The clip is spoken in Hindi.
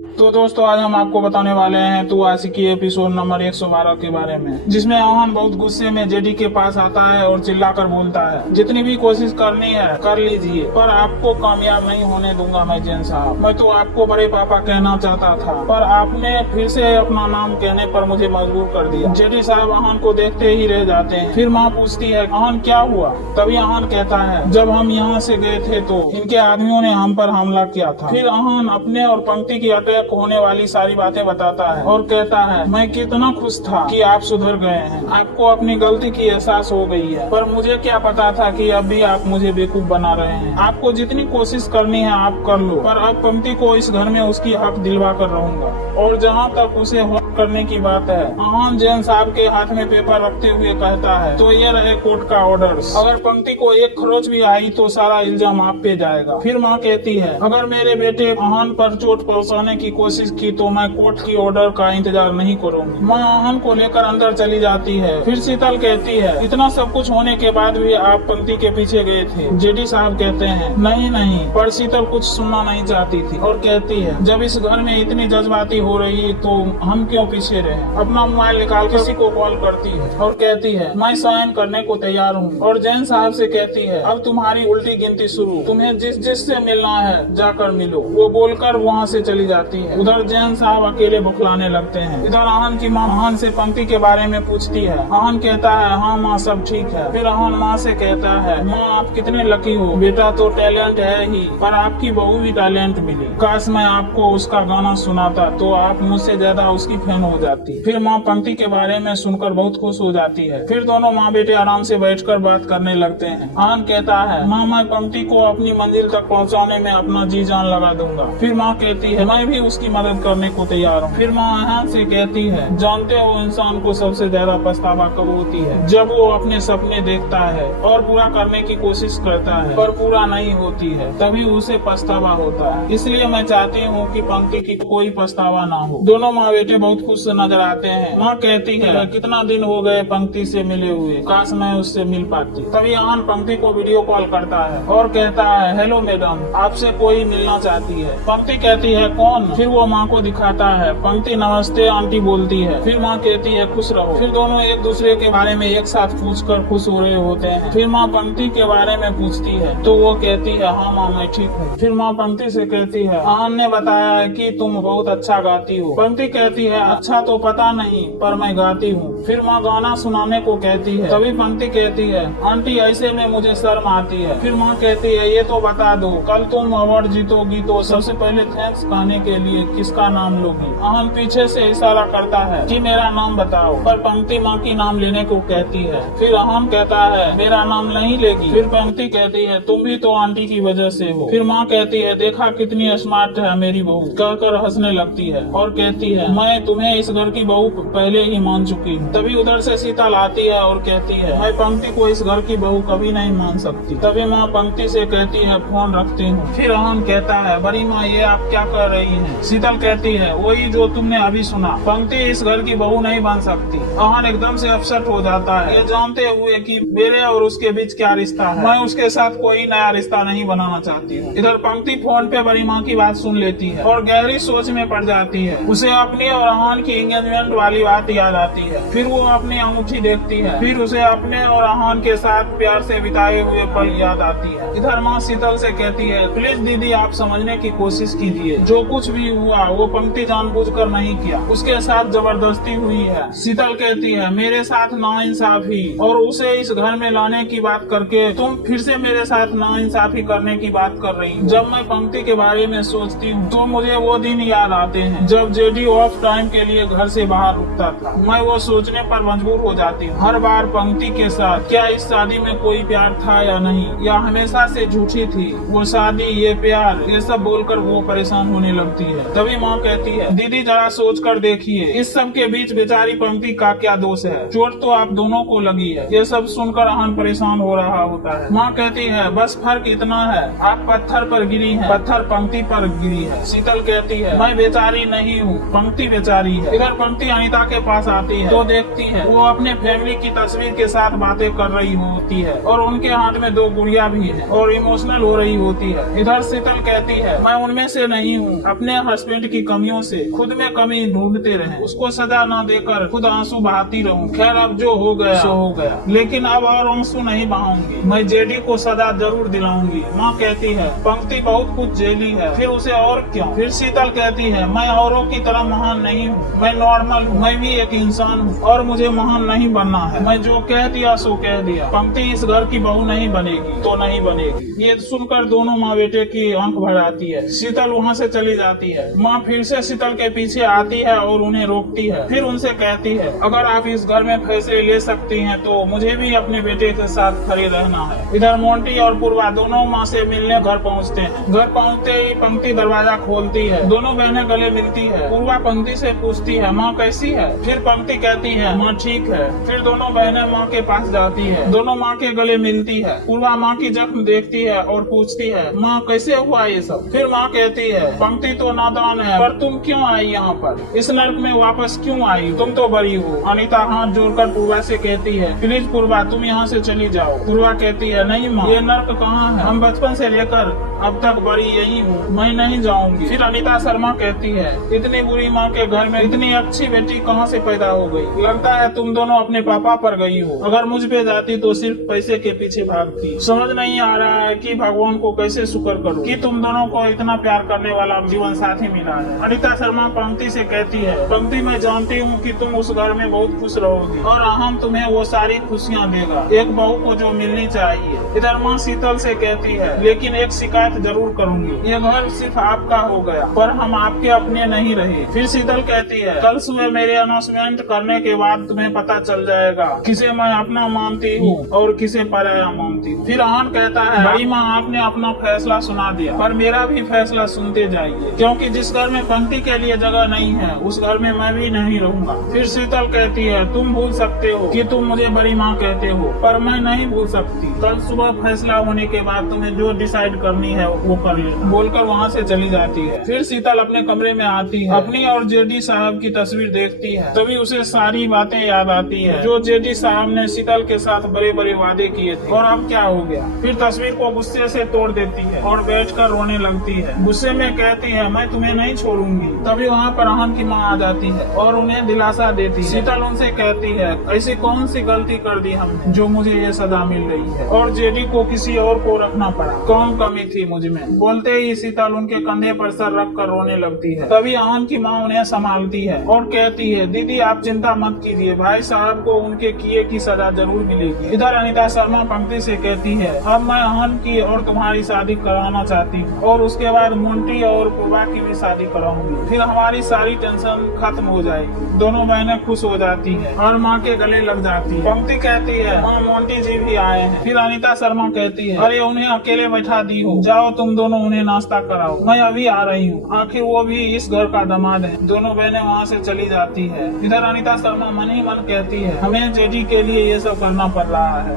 तो दोस्तों आज हम आपको बताने वाले हैं तू आशिकी एपिसोड नंबर 112 के बारे में, जिसमें अमन बहुत गुस्से में जेडी के पास आता है और चिल्लाकर बोलता है, जितनी भी कोशिश करनी है कर लीजिए, पर आपको कामयाब नहीं होने दूंगा मैं जैन साहब। मैं तो आपको बड़े पापा कहना चाहता था, पर आपने फिर से अपना नाम कहने पर मुझे मजबूर कर दिया। जेडी साहब अमन को देखते ही रह जाते हैं। फिर माँ पूछती है, अमन क्या हुआ? तभी अमन कहता है, जब हम यहाँ से गए थे तो इनके आदमियों ने हम पर हमला किया था। फिर अमन अपने और पंक्ति की अटैक होने वाली सारी बातें बताता है और कहता है, मैं कितना खुश था कि आप सुधर गए हैं, आपको अपनी गलती की एहसास हो गई है, पर मुझे क्या पता था कि अब भी आप मुझे बेवकूफ बना रहे हैं। आपको जितनी कोशिश करनी है आप कर लो, पर अब पंक्ति को इस घर में उसकी हक दिलवा कर रहूंगा। और जहाँ तक उसे हक करने की बात है, अमन जैन साहब के हाथ में पेपर रखते हुए कहता है, तो ये रहे कोर्ट का ऑर्डर। अगर पंक्ति को एक खरोच भी आई तो सारा इल्जाम आप पे जाएगा। फिर माँ कहती है, अगर मेरे बेटे अमन पर चोट पहुँचाने की कोशिश की तो मैं कोर्ट की ऑर्डर का इंतजार नहीं करूंगी। माँ अमन को लेकर अंदर चली जाती है। फिर शीतल कहती है, इतना सब कुछ होने के बाद भी आप पंक्ति के पीछे गए थे? जेडी साहब कहते हैं, नहीं, पर शीतल कुछ सुनना नहीं चाहती थी और कहती है, जब इस घर में इतनी जज्बाती हो रही तो हम क्यों पीछे रहे? अपना मोबाइल निकाल किसी को कॉल करती है और कहती है, मैं साइन करने को तैयार हूँ। और जैन साहब से कहती है, अब तुम्हारी उल्टी गिनती शुरू, तुम्हें जिस से मिलना है जाकर मिलो। वो बोलकर वहाँ से चली जाती है। उधर जैन साहब अकेले बौखलाने लगते हैं। इधर अमन की माँ अमन से पंक्ति के बारे में पूछती है। अमन कहता है, हाँ माँ सब ठीक है। फिर अमन माँ से कहता है, माँ आप कितने लकी हो, बेटा तो टैलेंट है ही, पर आपकी बहू भी टैलेंट मिली। काश मैं आपको उसका गाना सुनाता तो आप मुझसे ज्यादा उसकी फैन हो जाती। फिर माँ पंक्ति के बारे में सुनकर बहुत खुश हो जाती है। फिर दोनों माँ बेटे आराम से बैठकर बात करने लगते हैं। अमन कहता है, माँ मैं पंक्ति को अपनी मंजिल तक पहुँचाने में अपना जी जान लगा दूंगा। फिर माँ कहती है, मैं भी उसकी मदद करने को तैयार हूँ। फिर माँ अमन से कहती है, जानते हो इंसान को सबसे ज्यादा पछतावा कब होती है? जब वो अपने सपने देखता है और पूरा करने की कोशिश करता है पर पूरा नहीं होती है, तभी उसे पछतावा होता है। इसलिए मैं चाहती हूँ कि पंक्ति की कोई पछतावा ना हो। दोनों माँ बेटे बहुत खुश नजर आते हैं। माँ कहती है, कितना दिन हो गए पंक्ति से मिले हुए, काश मैं उससे मिल पाती। तभी अमन पंक्ति को वीडियो कॉल करता है और कहता है, हेलो मैडम, आपसे कोई मिलना चाहती है। पंक्ति कहती है, कौन? फिर वो माँ को दिखाता है। पंक्ति नमस्ते आंटी बोलती है। फिर माँ कहती है, खुश रहो। फिर दोनों एक दूसरे के बारे में एक साथ पूछकर खुश हो रहे होते हैं। फिर माँ पंक्ति के बारे में पूछती है तो वो कहती है, हाँ माँ मैं ठीक हूँ। फिर माँ पंक्ति से कहती है, अमन ने बताया है कि तुम बहुत अच्छा गाती हो। पंक्ति कहती है, अच्छा तो पता नहीं पर मैं गाती हूँ। फिर माँ गाना सुनाने को कहती है। तभी पंक्ति कहती है, आंटी ऐसे में मुझे शर्म आती है। फिर माँ कहती है, ये तो बता दो, कल तुम अवार्ड जीतोगी तो सबसे पहले थैंक्स कहने के लिए किसका नाम लोगी? अमन पीछे से इशारा करता है कि मेरा नाम बताओ, पर पंक्ति माँ की नाम लेने को कहती है। फिर अमन कहता है, मेरा नाम नहीं लेगी। फिर पंक्ति कहती है, तुम भी तो आंटी की वजह से हो। फिर माँ कहती है, देखा कितनी स्मार्ट है मेरी बहू, कहकर हंसने लगती है और कहती है, मैं तुम्हें इस घर की बहू पहले ही मान चुकी हूँ। तभी उधर से शीतल आती है और कहती है, मैं पंक्ति को इस घर की बहू कभी नहीं मान सकती। तभी माँ पंक्ति से कहती है, फोन रखती हूँ। फिर अमन कहता है, बड़ी माँ ये आप क्या कर रही है? शीतल कहती है, वही जो तुमने अभी सुना, पंक्ति इस घर की बहू नहीं बन सकती। अमन एकदम से अपसेट हो जाता है, ये जानते हुए कि मेरे और उसके बीच क्या रिश्ता है। मैं उसके साथ कोई नया रिश्ता नहीं बनाना चाहती हूँ। इधर पंक्ति फोन पे बड़ी माँ की बात सुन लेती है और गहरी सोच में पड़ जाती है। उसे अपनी और अमन की एंगेजमेंट वाली बात याद आती है। फिर वो अपनी अंगूठी देखती है। फिर उसे अपने और अमन के साथ प्यार से बिताए हुए पल याद आती है। इधर माँ शीतल से कहती है, प्लीज दीदी आप समझने की कोशिश कीजिए, जो कुछ भी हुआ वो पंक्ति जानबूझकर नहीं किया, उसके साथ जबरदस्ती हुई है। शीतल कहती है, मेरे साथ नाइंसाफी और उसे इस घर में लाने की बात करके तुम फिर से मेरे साथ नाइंसाफी करने की बात कर रही हो। जब मैं पंक्ति के बारे में सोचती हूँ तो मुझे वो दिन याद आते हैं जब जेडी ऑफ टाइम के लिए घर से बाहर रुकता था। मैं वो सोचने पर मजबूर हो जाती हूँ हर बार पंक्ति के साथ, क्या इस शादी में कोई प्यार था या नहीं, या हमेशा से झूठी थी वो शादी, ये प्यार, ये सब बोलकर वो परेशान होने लगती है। तभी माँ कहती है, दीदी जरा सोच कर देखिए, इस सब के बीच बेचारी पंक्ति का क्या दोष है? चोट तो आप दोनों को लगी है। ये सब सुनकर अमन परेशान हो रहा होता है। माँ कहती है, बस फर्क इतना है, आप पत्थर पर गिरी है, पत्थर पंक्ति पर गिरी है। शीतल कहती है, मैं बेचारी नहीं हूँ, पंक्ति बेचारी है। इधर पंक्ति अनीता के पास आती है तो देखती है वो अपने फैमिली की तस्वीर के साथ बातें कर रही होती है और उनके हाथ में 2 गुड़िया भी है और इमोशनल हो रही होती है। इधर शीतल कहती है, मैं उनमें से नहीं हूँ, अपनी अपने हस्बैंड की कमियों से खुद में कमी ढूंढते रहे, उसको सजा न देकर खुद आंसू बहाती रहूं। खैर अब जो हो गया सो हो गया, लेकिन अब और आंसू नहीं बहाऊंगी। मैं जेडी को सजा जरूर दिलाऊंगी। माँ कहती है पंक्ति बहुत कुछ झेली है, फिर उसे और क्यों। फिर शीतल कहती है मैं औरों की तरह महान नहीं हूँ, मैं नॉर्मल हूँ, मैं भी एक इंसान हूँ और मुझे महान नहीं बनना है। मैं जो कह दिया सो कह दिया। पंक्ति इस घर की बहू नहीं बनेगी तो नहीं बनेगी। ये सुनकर दोनों माँ बेटे की आंख भर आती है। शीतल वहाँ से चली जाती है। माँ फिर से शीतल के पीछे आती है और उन्हें रोकती है। फिर उनसे कहती है अगर आप इस घर में फैसले ले सकती हैं तो मुझे भी अपने बेटे के साथ खड़े रहना है। इधर मोंटी और पूर्वा दोनों माँ से मिलने घर पहुँचते हैं। घर पहुँचते ही पंक्ति दरवाजा खोलती है। दोनों बहनें गले मिलती है। पूर्वा पंक्ति से पूछती है माँ कैसी है। फिर पंक्ति कहती है माँ ठीक है। फिर दोनों बहनें माँ के पास जाती है। दोनों माँ के गले मिलती है। पूर्वा माँ की जख्म देखती है और पूछती है माँ कैसे हुआ ये सब। फिर माँ कहती है पंक्ति तो नादान है, पर तुम क्यों आई यहाँ पर, इस नर्क में वापस क्यों आई, तुम तो बड़ी हो। अनीता हाथ जोड़कर पूर्वा से कहती है प्लीज पूर्वा तुम यहाँ से चली जाओ। पूर्वा कहती है नहीं माँ, ये नर्क कहाँ है, हम बचपन से लेकर अब तक बड़ी यही हूँ, मैं नहीं जाऊंगी। फिर अनीता शर्मा कहती है इतनी बुरी माँ के घर में इतनी अच्छी बेटी कहाँ से पैदा हो गई, लगता है तुम दोनों अपने पापा पर गई हो। अगर मुझ पे जाती तो सिर्फ पैसे के पीछे भागती। समझ नहीं आ रहा है कि भगवान को कैसे शुक्र करूं कि तुम दोनों को इतना प्यार करने वाला जीवन साथी मिला है। अनीता शर्मा पंक्ति से कहती है पंक्ति मैं जानती हूँ कि तुम उस घर में बहुत खुश रहोगी और हम तुम्हें वो सारी खुशियाँ देगा एक बहू को जो मिलनी चाहिए। इधर माँ शीतल से कहती है लेकिन एक शिकायत जरूर करूंगी, ये घर सिर्फ आपका हो गया पर हम आपके अपने नहीं रहे। फिर शीतल कहती है कल सुबह मेरे अनाउंसमेंट करने के बाद तुम्हें पता चल जाएगा किसे मैं अपना मानती हूँ और किसे पराया मानती हूँ। फिर आन कहता है बड़ी माँ आपने अपना फैसला सुना दिया पर मेरा भी फैसला सुनते जाइए, क्योंकि जिस घर में पंक्ति के लिए जगह नहीं है उस घर में मैं भी नहीं रहूंगा। फिर शीतल कहती है तुम भूल सकते हो कि तुम मुझे बड़ी माँ कहते हो पर मैं नहीं भूल सकती। कल सुबह फैसला होने के बाद तुम्हें जो डिसाइड करनी है वो कर लेना, बोलकर वहाँ से चली जाती है। फिर शीतल अपने कमरे में आती है, अपनी और जेडी साहब की तस्वीर देखती है, तभी उसे सारी बातें याद आती है जो जेडी साहब ने शीतल के साथ बड़े बड़े वादे किए थे और अब क्या हो गया। फिर तस्वीर को गुस्से से तोड़ देती है और बैठकर रोने लगती है। गुस्से में कहती है मैं तुम्हें नहीं छोड़ूंगी। तभी वहाँ पर आहन की माँ आ जाती है और उन्हें दिलासा देती है। शीतल उनसे कहती है ऐसी कौन सी गलती कर दी हमने जो मुझे ये सजा मिल रही है और जेडी को किसी और को रखना पड़ा, कौन कमी थी मुझ में। बोलते ही शीतल उनके कंधे पर सर रख कर रोने लगती है। तभी आहन की माँ उन्हें संभालती है और कहती है दीदी आप चिंता मत कीजिए, भाई साहब को उनके किए की सजा जरूर मिलेगी। इधर अनीता शर्मा पंक्ति से कहती है अब मैं आहन की और तुम्हारी शादी कराना चाहती हूँ और उसके बाद मोंटी और पूर्वा की भी शादी कराऊंगी, फिर हमारी सारी टेंशन खत्म हो जाएगी। दोनों बहनें खुश हो जाती है और माँ के गले लग जाती है। पंक्ति कहती है माँ मोंटी जी भी आए हैं। फिर अनीता शर्मा कहती है अरे उन्हें अकेले बैठा दी हो, जाओ तुम दोनों उन्हें नाश्ता कराओ, मैं अभी आ रही हूँ, आखिर वो भी इस घर का दामाद है। दोनों बहनें वहाँ से चली जाती है। इधर अनीता शर्मा मन ही मन कहती है हमें जेडी के लिए ये सब करना पड़ रहा है।